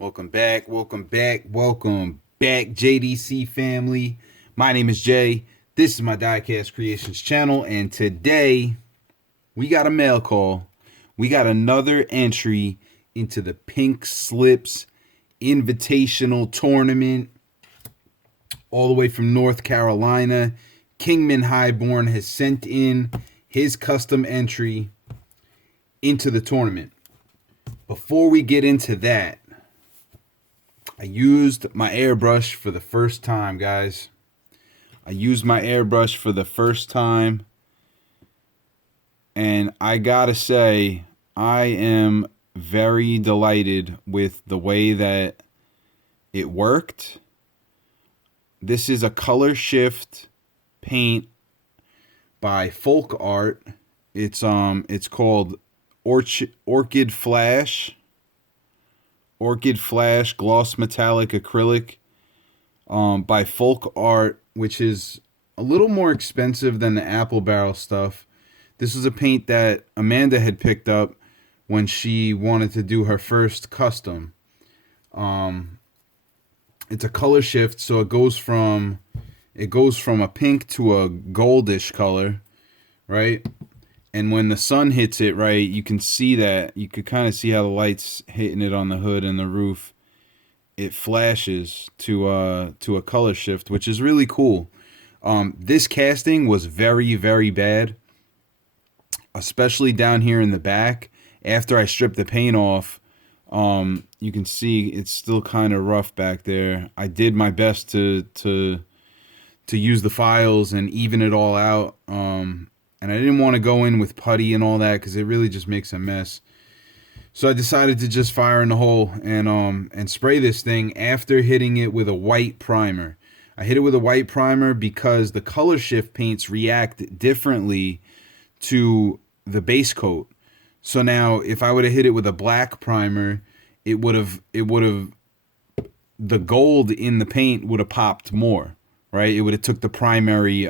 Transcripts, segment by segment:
Welcome back, welcome back, welcome back, JDC family. My name is Jay. This is my Diecast Creations channel, and today we got a mail call. We got another entry into the Pink Slips Invitational Tournament, all the way from North Carolina. Kingman Highborn has sent in his custom entry into the tournament. Before we get into that, I used my airbrush for the first time, guys. I used my airbrush for the first time, and I gotta say, I am very delighted with the way that it worked. This is a color shift paint by Folk Art. It's called Orchid Flash Gloss Metallic Acrylic by Folk Art, which is a little more expensive than the Apple Barrel stuff. This is a paint that Amanda had picked up when she wanted to do her first custom. It's a color shift, so it goes from a pink to a goldish color, right? And when the sun hits it, right, you can see that. You could kind of see how the light's hitting it on the hood and the roof. It flashes to a color shift, which is really cool. This casting was very, very bad, especially down here in the back. After I stripped the paint off, you can see it's still kind of rough back there. I did my best to use the files and even it all out. And I didn't want to go in with putty and all that because it really just makes a mess. So I decided to just fire in the hole and spray this thing after hitting it with a white primer. I hit it with a white primer because the color shift paints react differently to the base coat. So now if I would have hit it with a black primer, it would have the gold in the paint would have popped more, right? It would have took the primary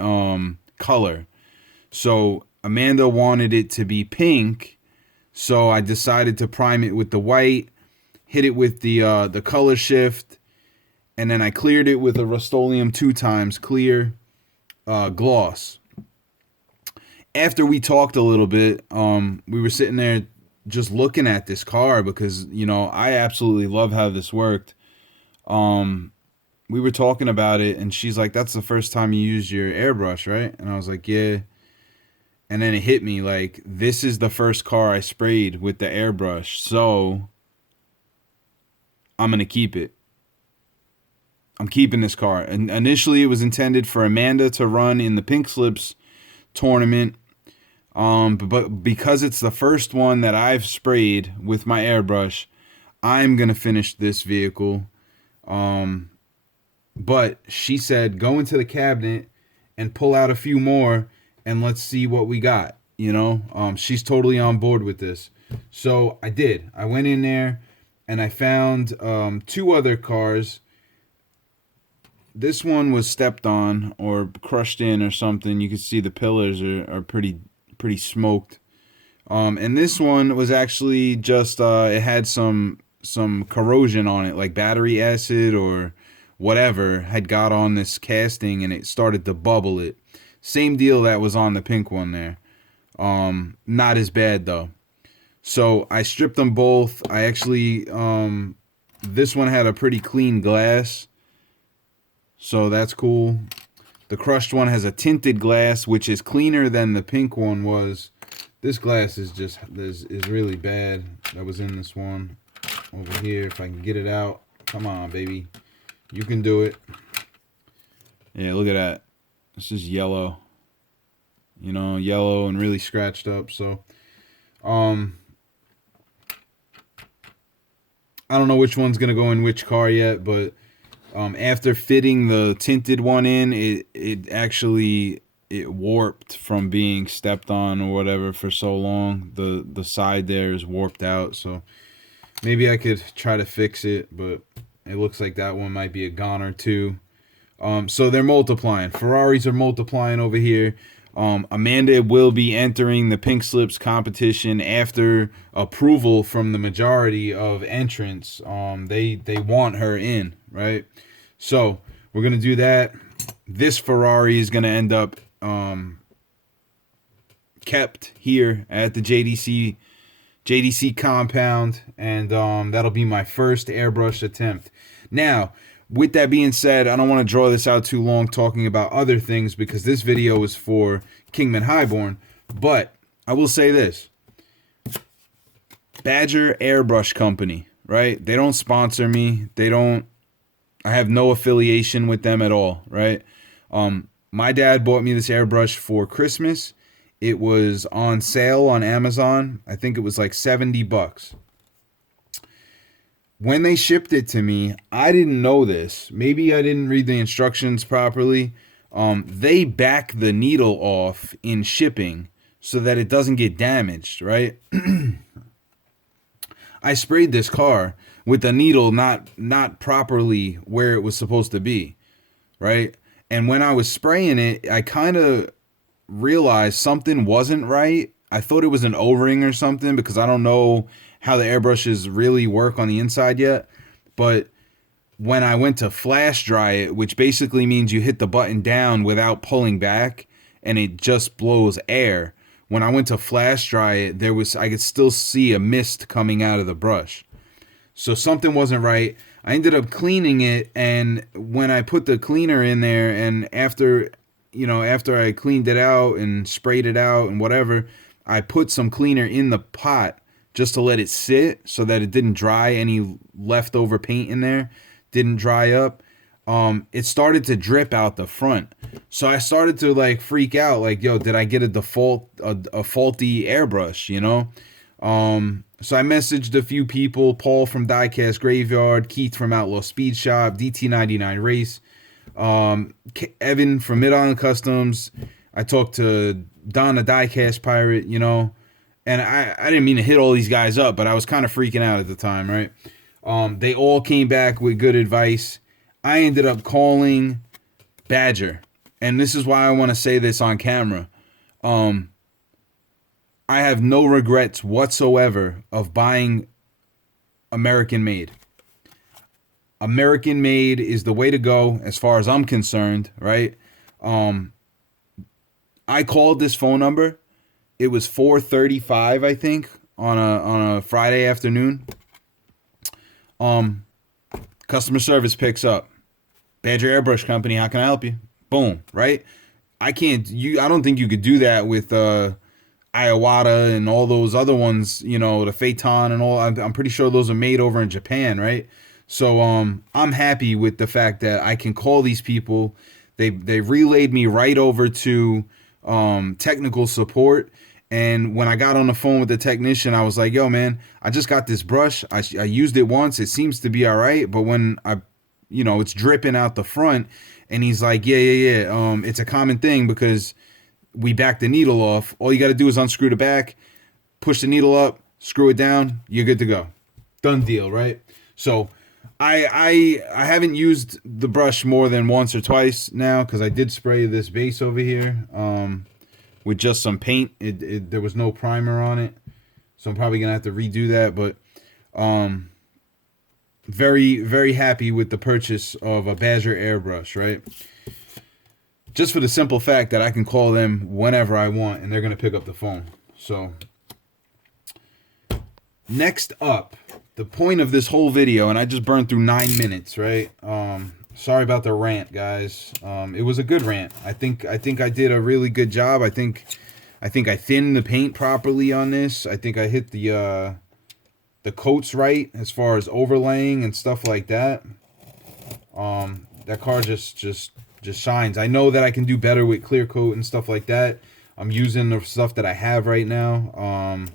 color. So Amanda wanted it to be pink, so I decided to prime it with the white, hit it with the color shift, and then I cleared it with a Rust-Oleum 2x clear gloss. After we talked a little bit, we were sitting there just looking at this car because, you know, I absolutely love how this worked. We were talking about it, and she's like, "That's the first time you used your airbrush, right?" And I was like, "Yeah." And then it hit me like, this is the first car I sprayed with the airbrush, so I'm going to keep it. I'm keeping this car. And initially it was intended for Amanda to run in the Pink Slips tournament. But because it's the first one that I've sprayed with my airbrush, I'm going to finish this vehicle. But she said, go into the cabinet and pull out a few more and let's see what we got, you know. She's totally on board with this. So I did. I went in there and I found two other cars. This one was stepped on or crushed in or something. You can see the pillars are pretty smoked. And this one was actually just it had some corrosion on it, like battery acid or whatever had got on this casting and it started to bubble it. Same deal that was on the pink one there. Not as bad though. So I stripped them both. I actually, this one had a pretty clean glass, so that's cool. The crushed one has a tinted glass, which is cleaner than the pink one was. This glass is just, is really bad. That was in this one over here. If I can get it out. Come on, baby. You can do it. Yeah, look at that. This is yellow, you know, yellow and really scratched up. So, I don't know which one's gonna go in which car yet, but after fitting the tinted one in, it actually warped from being stepped on or whatever for so long. The side there is warped out, so maybe I could try to fix it, but it looks like that one might be a goner too. So they're multiplying. Ferraris are multiplying over here. Amanda will be entering the pink slips competition after approval from the majority of entrants. They want her in, right? So we're gonna do that. This Ferrari is gonna end up kept here at the JDC compound, and that'll be my first airbrush attempt. Now, with that being said, I don't want to draw this out too long talking about other things because this video is for Kingman Highborn, but I will say this. Badger Airbrush Company, right? They don't sponsor me. I have no affiliation with them at all, right? My dad bought me this airbrush for Christmas. It was on sale on Amazon. I think it was like $70. When they shipped it to me, I didn't know this. Maybe I didn't read the instructions properly. They back the needle off in shipping so that it doesn't get damaged, right? I sprayed this car with the needle not properly where it was supposed to be, right? And when I was spraying it, I kind of realized something wasn't right. I thought it was an O-ring or something because I don't know how the airbrushes really work on the inside yet. But when I went to flash dry it, which basically means you hit the button down without pulling back and it just blows air. When I went to flash dry it, I could still see a mist coming out of the brush. So something wasn't right. I ended up cleaning it, and when I put the cleaner in there, and after I cleaned it out and sprayed it out and whatever, I put some cleaner in the pot just to let it sit so that it didn't dry. Any leftover paint in there didn't dry up. It started to drip out the front. So I started to like freak out, like, yo, did I get a faulty airbrush, you know? So I messaged a few people: Paul from Diecast Graveyard, Keith from Outlaw Speed Shop, DT99 Race, Evan from Mid Island Customs. I talked to Don, the Diecast Pirate, you know, and I didn't mean to hit all these guys up, but I was kind of freaking out at the time, right? They all came back with good advice. I ended up calling Badger, and this is why I want to say this on camera. I have no regrets whatsoever of buying American made. American made is the way to go as far as I'm concerned, right? I called this phone number. It was 4:35, I think, on a Friday afternoon. Customer service picks up. Badger Airbrush Company, how can I help you? Boom, right? I don't think you could do that with Iwata and all those other ones, you know, the Phaeton and all. I'm pretty sure those are made over in Japan, right? So I'm happy with the fact that I can call these people. They relayed me right over to technical support. And when I got on the phone with the technician, I was like, yo, man, I just got this brush. I used it once. It seems to be all right. But when it's dripping out the front. And he's like, yeah. It's a common thing because we back the needle off. All you got to do is unscrew the back, push the needle up, screw it down. You're good to go. Done deal, right? So I haven't used the brush more than once or twice now because I did spray this base over here with just some paint. There was no primer on it, so I'm probably gonna have to redo that. But very, very happy with the purchase of a Badger airbrush, right? Just for the simple fact that I can call them whenever I want and they're gonna pick up the phone. So next up, the point of this whole video, and I just burned through 9 minutes, right? Sorry about the rant, guys. It was a good rant. I think I did a really good job. I think I thinned the paint properly on this. I think I hit the coats right as far as overlaying and stuff like that. That car just shines. I know that I can do better with clear coat and stuff like that. I'm using the stuff that I have right now.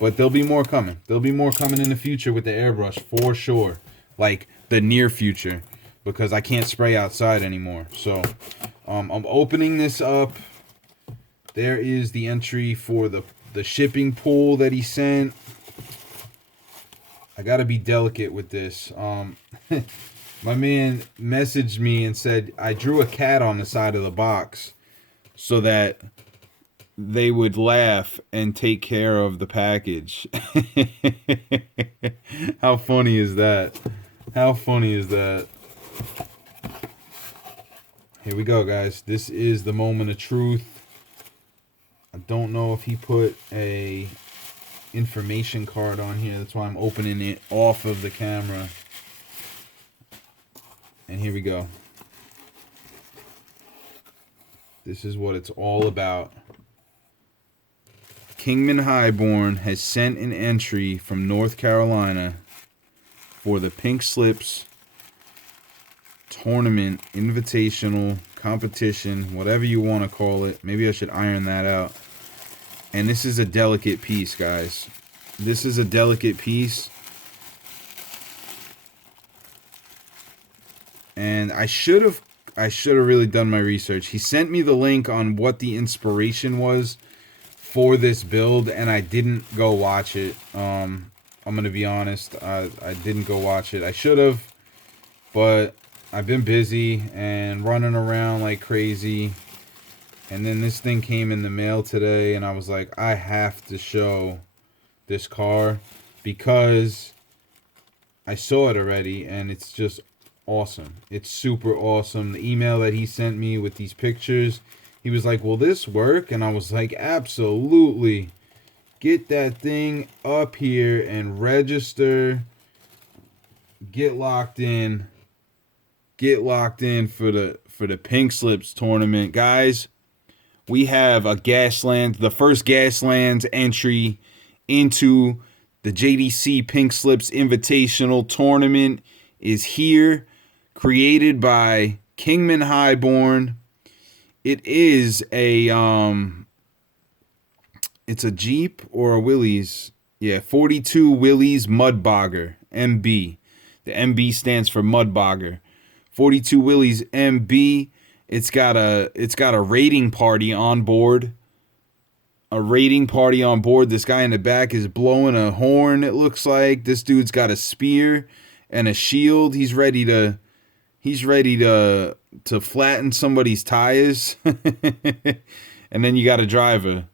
But there'll be more coming. There'll be more coming in the future with the airbrush for sure. Like the near future, because I can't spray outside anymore. So I'm opening this up. There is the entry for the shipping pool that he sent. I gotta be delicate with this. My man messaged me and said, I drew a cat on the side of the box. so that they would laugh and take care of the package. How funny is that? How funny is that? Here we go, guys. This is the moment of truth. I don't know if he put a information card on here. That's why I'm opening it off of the camera. And here we go. This is what it's all about. Kingman Highborn has sent an entry from North Carolina for the Pink Slips tournament, invitational, competition, whatever you want to call it. Maybe I should iron that out. And this is a delicate piece, guys. This is a delicate piece. And I should have really done my research. He sent me the link on what the inspiration was for this build, and I didn't go watch it. I'm gonna be honest, I didn't go watch it. I should have, but I've been busy and running around like crazy. And then this thing came in the mail today, and I was like, I have to show this car because I saw it already, and it's just awesome. It's super awesome. The email that he sent me with these pictures, he was like, will this work? And I was like, absolutely. Get that thing up here and register. Get locked in. Get locked in for the Pink Slips tournament. Guys, we have a Gaslands, the first Gaslands entry into the JDC Pink Slips Invitational Tournament is here, created by Kingman Highborn. It is a it's a Jeep or a Willys. Yeah, 42 Willys Mud Bogger, MB. The MB stands for Mud Bogger. 42 Willys MB. It's got a rating party on board. A rating party on board. This guy in the back is blowing a horn, it looks like. This dude's got a spear and a shield. He's ready to flatten somebody's tires. And then you got a driver.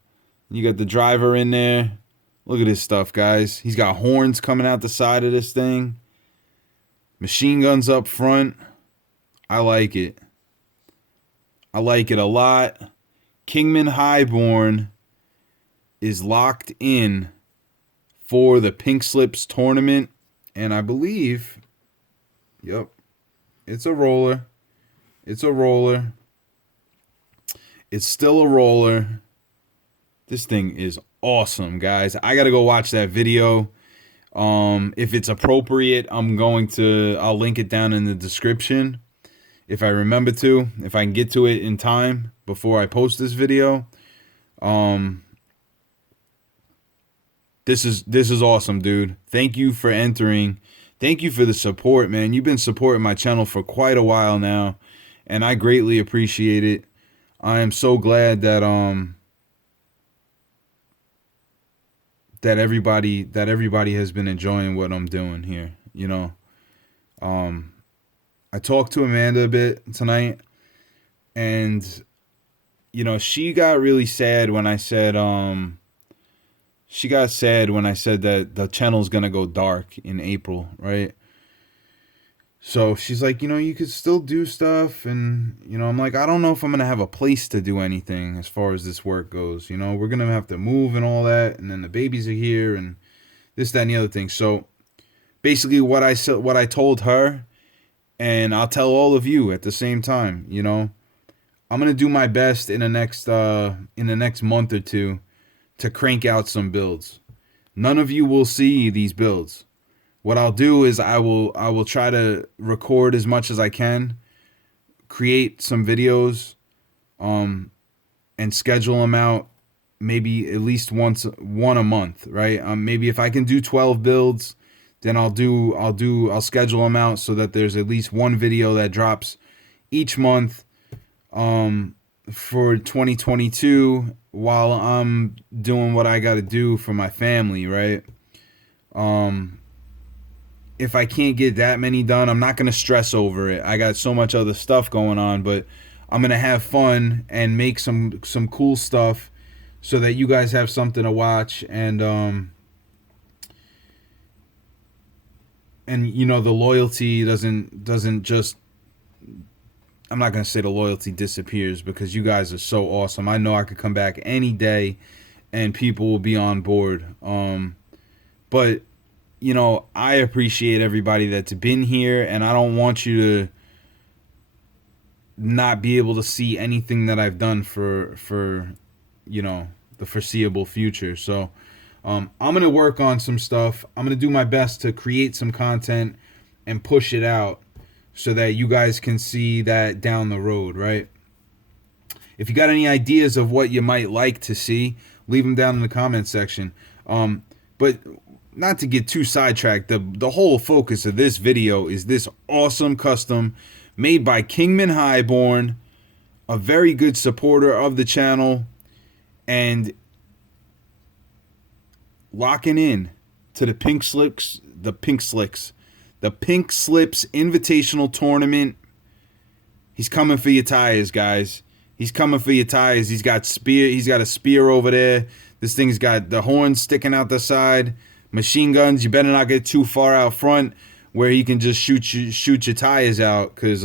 You got the driver in there. Look at this stuff, guys. He's got horns coming out the side of this thing. Machine guns up front. I like it. I like it a lot. Kingman Highborn is locked in for the Pink Slips tournament. And I believe, yep, it's a roller. It's a roller. It's still a roller. This thing is awesome, guys. I got to go watch that video. If it's appropriate, I'll link it down in the description. If I remember to, if I can get to it in time before I post this video. This is awesome, dude. Thank you for entering. Thank you for the support, man. You've been supporting my channel for quite a while now, and I greatly appreciate it. I am so glad that everybody has been enjoying what I'm doing here, you know. I talked to Amanda a bit tonight, and you know, she got really sad when I said that the channel's gonna go dark in April, right? So she's like, you know, you could still do stuff, and you know, I'm like, I don't know if I'm gonna have a place to do anything as far as this work goes. You know, we're gonna have to move and all that, and then the babies are here, and this, that, and the other thing. So basically, what I told her, and I'll tell all of you at the same time, you know, I'm gonna do my best in the next month or two to crank out some builds. None of you will see these builds. What I'll do is I will try to record as much as I can, create some videos, and schedule them out maybe at least one a month, right? Maybe if I can do 12 builds, then I'll schedule them out so that there's at least one video that drops each month for 2022 while I'm doing what I got to do for my family, right? If I can't get that many done, I'm not going to stress over it. I got so much other stuff going on, but I'm gonna have fun and make some cool stuff so that you guys have something to watch. And you know, the loyalty doesn't just, I'm not gonna say the loyalty disappears, because you guys are so awesome. I know I could come back any day and people will be on board. But you know, I appreciate everybody that's been here, and I don't want you to not be able to see anything that I've done for you know, the foreseeable future. So I'm gonna work on some stuff. I'm gonna do my best to create some content and push it out so that you guys can see that down the road, right? If you got any ideas of what you might like to see, leave them down in the comment section. But not to get too sidetracked, the whole focus of this video is this awesome custom made by Kingman Highborn, a very good supporter of the channel, and locking in to the Pink Slips Invitational Tournament. He's coming for your tires, guys. He's coming for your tires. He's got a spear over there. This thing's got the horns sticking out the side. Machine guns. You better not get too far out front where he can just shoot your tires out, because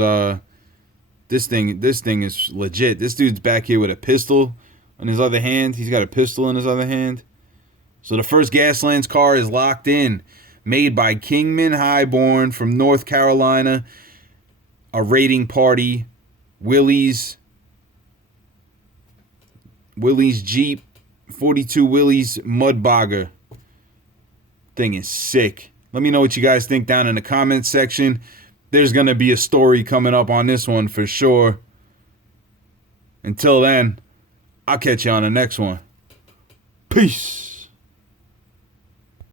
this thing is legit. This dude's back here with a pistol in his other hand. He's got a pistol in his other hand. So the first Gaslands car is locked in, made by Kingman Highborn from North Carolina. A rating party, Willys Jeep 42 Willys Mud Bogger. Thing is sick. Let me know what you guys think down in the comments section. There's going to be a story coming up on this one for sure. Until then, I'll catch you on the next one. Peace.